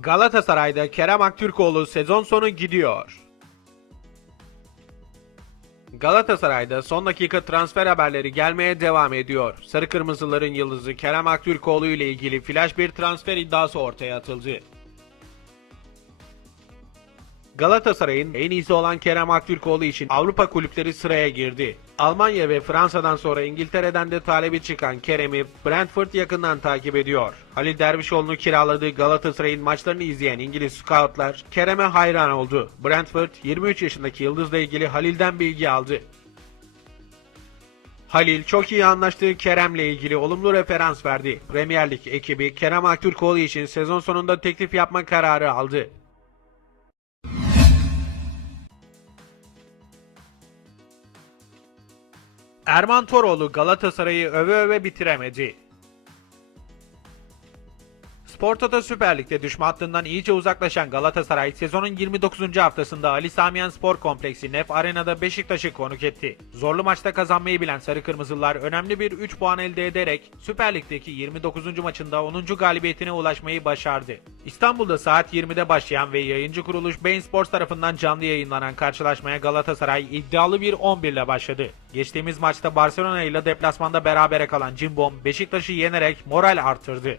Galatasaray'da Kerem Aktürkoğlu sezon sonu gidiyor. Galatasaray'da son dakika transfer haberleri gelmeye devam ediyor. Sarı Kırmızıların yıldızı Kerem Aktürkoğlu ile ilgili flash bir transfer iddiası ortaya atıldı. Galatasaray'ın en iyisi olan Kerem Aktürkoğlu için Avrupa kulüpleri sıraya girdi. Almanya ve Fransa'dan sonra İngiltere'den de talebi çıkan Kerem'i Brentford yakından takip ediyor. Halil Dervişoğlu'nu kiraladığı Galatasaray'ın maçlarını izleyen İngiliz scoutlar Kerem'e hayran oldu. Brentford 23 yaşındaki yıldızla ilgili Halil'den bilgi aldı. Halil çok iyi anlaştığı Kerem'le ilgili olumlu referans verdi. Premier Lig ekibi Kerem Aktürkoğlu için sezon sonunda teklif yapma kararı aldı. Erman Toroğlu Galatasaray'ı öve öve bitiremedi. Spor Toto Süper Lig'de düşme hattından iyice uzaklaşan Galatasaray sezonun 29. haftasında Ali Samiyen Spor Kompleksi Nef Arena'da Beşiktaş'ı konuk etti. Zorlu maçta kazanmayı bilen Sarı Kırmızılar önemli bir 3 puan elde ederek Süper Lig'deki 29. maçında 10. galibiyetine ulaşmayı başardı. İstanbul'da saat 20'de başlayan ve yayıncı kuruluş Bein Sports tarafından canlı yayınlanan karşılaşmaya Galatasaray iddialı bir 11 ile başladı. Geçtiğimiz maçta Barcelona ile deplasmanda berabere kalan Cimbom Beşiktaş'ı yenerek moral artırdı.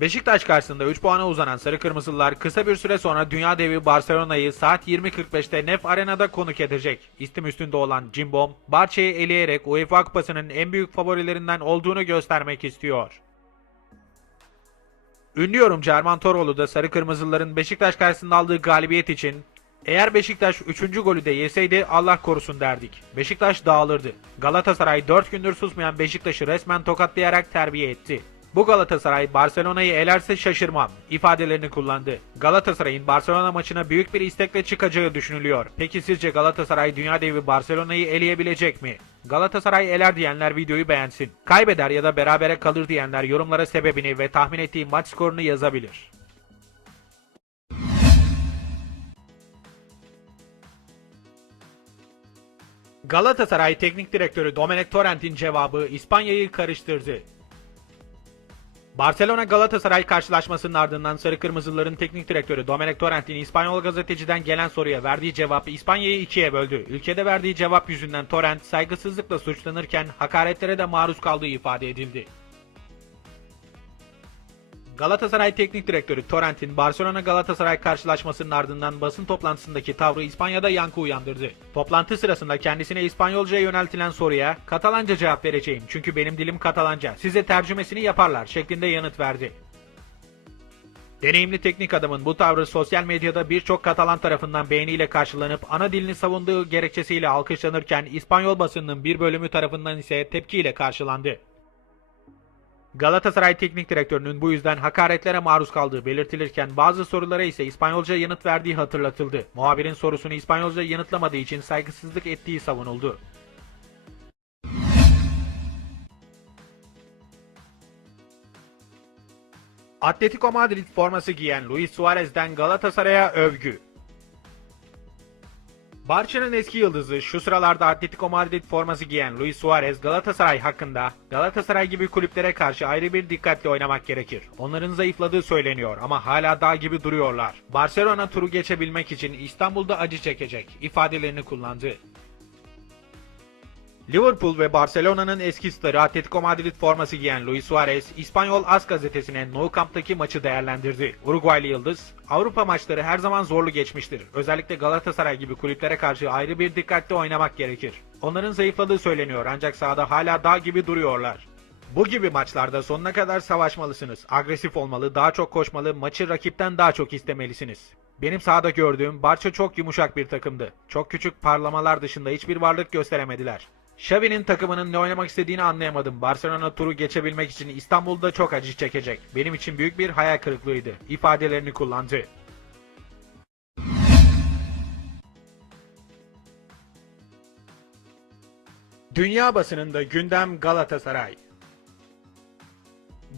Beşiktaş karşısında 3 puana uzanan Sarı Kırmızılılar kısa bir süre sonra dünya devi Barcelona'yı saat 20.45'te Nef Arena'da konuk edecek. İstim üstünde olan Cimbom, Barça'yı eleyerek UEFA Kupası'nın en büyük favorilerinden olduğunu göstermek istiyor. Ünlü yorumcu Erman Toroğlu da Sarı Kırmızılıların Beşiktaş karşısında aldığı galibiyet için eğer Beşiktaş 3. golü de yeseydi Allah korusun derdik. Beşiktaş dağılırdı. Galatasaray 4 gündür susmayan Beşiktaş'ı resmen tokatlayarak terbiye etti. Bu Galatasaray Barcelona'yı elerse şaşırmam ifadelerini kullandı. Galatasaray'ın Barcelona maçına büyük bir istekle çıkacağı düşünülüyor. Peki sizce Galatasaray dünya devi Barcelona'yı eleyebilecek mi? Galatasaray eler diyenler videoyu beğensin. Kaybeder ya da berabere kalır diyenler yorumlara sebebini ve tahmin ettiği maç skorunu yazabilir. Galatasaray Teknik Direktörü Domenech Torrent'in cevabı İspanya'yı karıştırdı. Barcelona Galatasaray karşılaşmasının ardından Sarı Kırmızıların teknik direktörü Domenech Torrent'in İspanyol gazeteciden gelen soruya verdiği cevap İspanya'yı ikiye böldü. Ülkede verdiği cevap yüzünden Torrent saygısızlıkla suçlanırken hakaretlere de maruz kaldığı ifade edildi. Galatasaray Teknik Direktörü Torrent'in Barcelona Galatasaray karşılaşmasının ardından basın toplantısındaki tavrı İspanya'da yankı uyandırdı. Toplantı sırasında kendisine İspanyolca yöneltilen soruya Katalanca cevap vereceğim çünkü benim dilim Katalanca. Size tercümesini yaparlar şeklinde yanıt verdi. Deneyimli teknik adamın bu tavrı sosyal medyada birçok Katalan tarafından beğeniyle karşılanıp ana dilini savunduğu gerekçesiyle alkışlanırken İspanyol basınının bir bölümü tarafından ise tepkiyle karşılandı. Galatasaray Teknik Direktörü'nün bu yüzden hakaretlere maruz kaldığı belirtilirken bazı sorulara ise İspanyolca yanıt verdiği hatırlatıldı. Muhabirin sorusunu İspanyolca yanıtlamadığı için saygısızlık ettiği savunuldu. Atletico Madrid forması giyen Luis Suarez'den Galatasaray'a övgü. Barça'nın eski yıldızı şu sıralarda Atletico Madrid forması giyen Luis Suarez Galatasaray hakkında Galatasaray gibi kulüplere karşı ayrı bir dikkatli oynamak gerekir. Onların zayıfladığı söyleniyor ama hala dağ gibi duruyorlar. Barcelona turu geçebilmek için İstanbul'da acı çekecek ifadelerini kullandı. Liverpool ve Barcelona'nın eski starı Atletico Madrid forması giyen Luis Suarez, İspanyol As gazetesine Nou Camp'taki maçı değerlendirdi. Uruguaylı Yıldız, Avrupa maçları her zaman zorlu geçmiştir. Özellikle Galatasaray gibi kulüplere karşı ayrı bir dikkatli oynamak gerekir. Onların zayıfladığı söyleniyor ancak sahada hala dağ gibi duruyorlar. Bu gibi maçlarda sonuna kadar savaşmalısınız. Agresif olmalı, daha çok koşmalı, maçı rakipten daha çok istemelisiniz. Benim sahada gördüğüm Barça çok yumuşak bir takımdı. Çok küçük parlamalar dışında hiçbir varlık gösteremediler. Xavi'nin takımının ne oynamak istediğini anlayamadım. Barcelona turu geçebilmek için İstanbul'da çok acı çekecek. Benim için büyük bir hayal kırıklığıydı. ifadelerini kullandı. Dünya basınında gündem Galatasaray.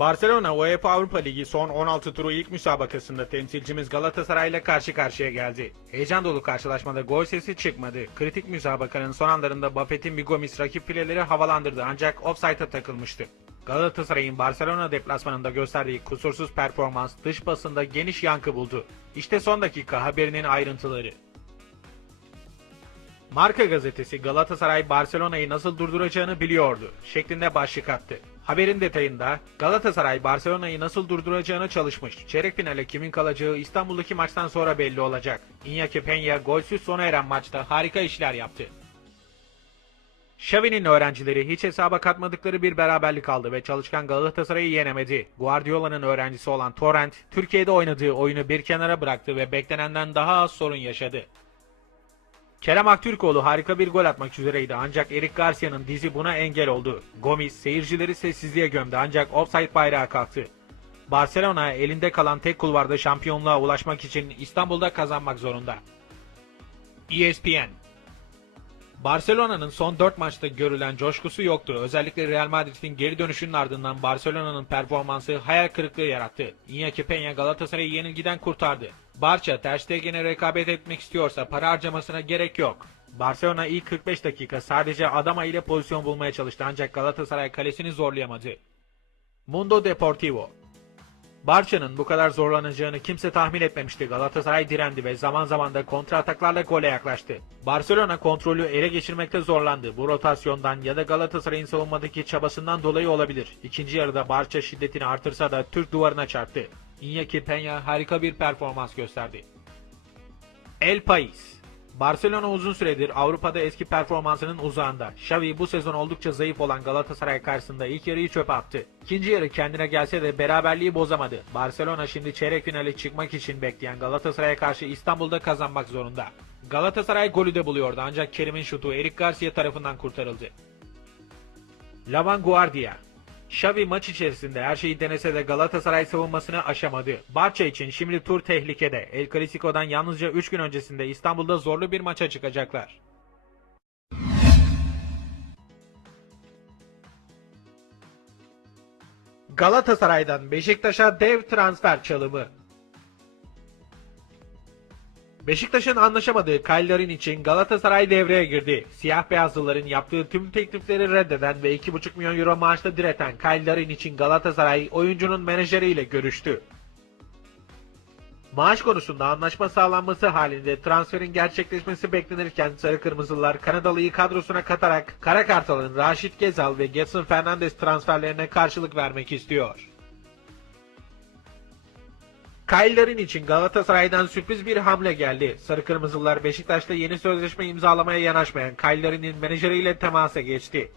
Barcelona UEFA Avrupa Ligi son 16 turu ilk müsabakasında temsilcimiz Galatasaray ile karşı karşıya geldi. Heyecan dolu karşılaşmada gol sesi çıkmadı. Kritik müsabakanın son anlarında Buffett'in bir gomis rakip fileleri havalandırdı ancak offside'a takılmıştı. Galatasaray'ın Barcelona deplasmanında gösterdiği kusursuz performans dış basında geniş yankı buldu. İşte son dakika haberinin ayrıntıları. Marka gazetesi Galatasaray Barcelona'yı nasıl durduracağını biliyordu şeklinde başlık attı. Haberin detayında Galatasaray Barcelona'yı nasıl durduracağını çalışmış. Çeyrek finale kimin kalacağı İstanbul'daki maçtan sonra belli olacak. Iñaki Peña golsüz sona eren maçta harika işler yaptı. Xavi'nin öğrencileri hiç hesaba katmadıkları bir beraberlik aldı ve çalışkan Galatasaray'ı yenemedi. Guardiola'nın öğrencisi olan Torrent, Türkiye'de oynadığı oyunu bir kenara bıraktı ve beklenenden daha az sorun yaşadı. Kerem Aktürkoğlu harika bir gol atmak üzereydi ancak Eric Garcia'nın dizi buna engel oldu. Gomis seyircileri sessizliğe gömdü ancak offside bayrağı kalktı. Barcelona elinde kalan tek kulvarda şampiyonluğa ulaşmak için İstanbul'da kazanmak zorunda. ESPN Barcelona'nın son 4 maçta görülen coşkusu yoktu. Özellikle Real Madrid'in geri dönüşünün ardından Barcelona'nın performansı hayal kırıklığı yarattı. Iñaki Peña Galatasaray'ı yenilgiden kurtardı. Barça Ter Stegen'e rekabet etmek istiyorsa para harcamasına gerek yok. Barcelona ilk 45 dakika sadece Adama ile pozisyon bulmaya çalıştı ancak Galatasaray kalesini zorlayamadı. Mundo Deportivo Barça'nın bu kadar zorlanacağını kimse tahmin etmemişti. Galatasaray direndi ve zaman zaman da kontra ataklarla gole yaklaştı. Barcelona kontrolü ele geçirmekte zorlandı. Bu rotasyondan ya da Galatasaray'ın savunmadaki çabasından dolayı olabilir. İkinci yarıda Barça şiddetini artırsa da Türk duvarına çarptı. Iñaki Peña harika bir performans gösterdi. El Pais Barcelona uzun süredir Avrupa'da eski performansının uzağında. Xavi bu sezon oldukça zayıf olan Galatasaray karşısında ilk yarıyı çöpe attı. İkinci yarı kendine gelse de beraberliği bozamadı. Barcelona şimdi çeyrek finale çıkmak için bekleyen Galatasaray'a karşı İstanbul'da kazanmak zorunda. Galatasaray golü de buluyordu ancak Kerim'in şutu Eric Garcia tarafından kurtarıldı. Lavanguardia Xavi maç içerisinde her şeyi denese de Galatasaray savunmasını aşamadı. Barça için şimdi tur tehlikede. El Clasico'dan yalnızca 3 gün öncesinde İstanbul'da zorlu bir maça çıkacaklar. Galatasaray'dan Beşiktaş'a dev transfer çalımı. Beşiktaş'ın anlaşamadığı Kayların için Galatasaray devreye girdi. Siyah beyazlıların yaptığı tüm teklifleri reddeden ve 2,5 milyon euro maaşla direten Kayların için Galatasaray oyuncunun menajeriyle görüştü. Maaş konusunda anlaşma sağlanması halinde transferin gerçekleşmesi beklenirken Sarı Kırmızılar Kanadalı'yı kadrosuna katarak Kara Kartal'ın Raşit Gezal ve Getson Fernandes transferlerine karşılık vermek istiyor. Kayların için Galatasaray'dan sürpriz bir hamle geldi. Sarı Kırmızılar Beşiktaş'ta yeni sözleşme imzalamaya yanaşmayan Kayları'nın menajeriyle temasa geçti.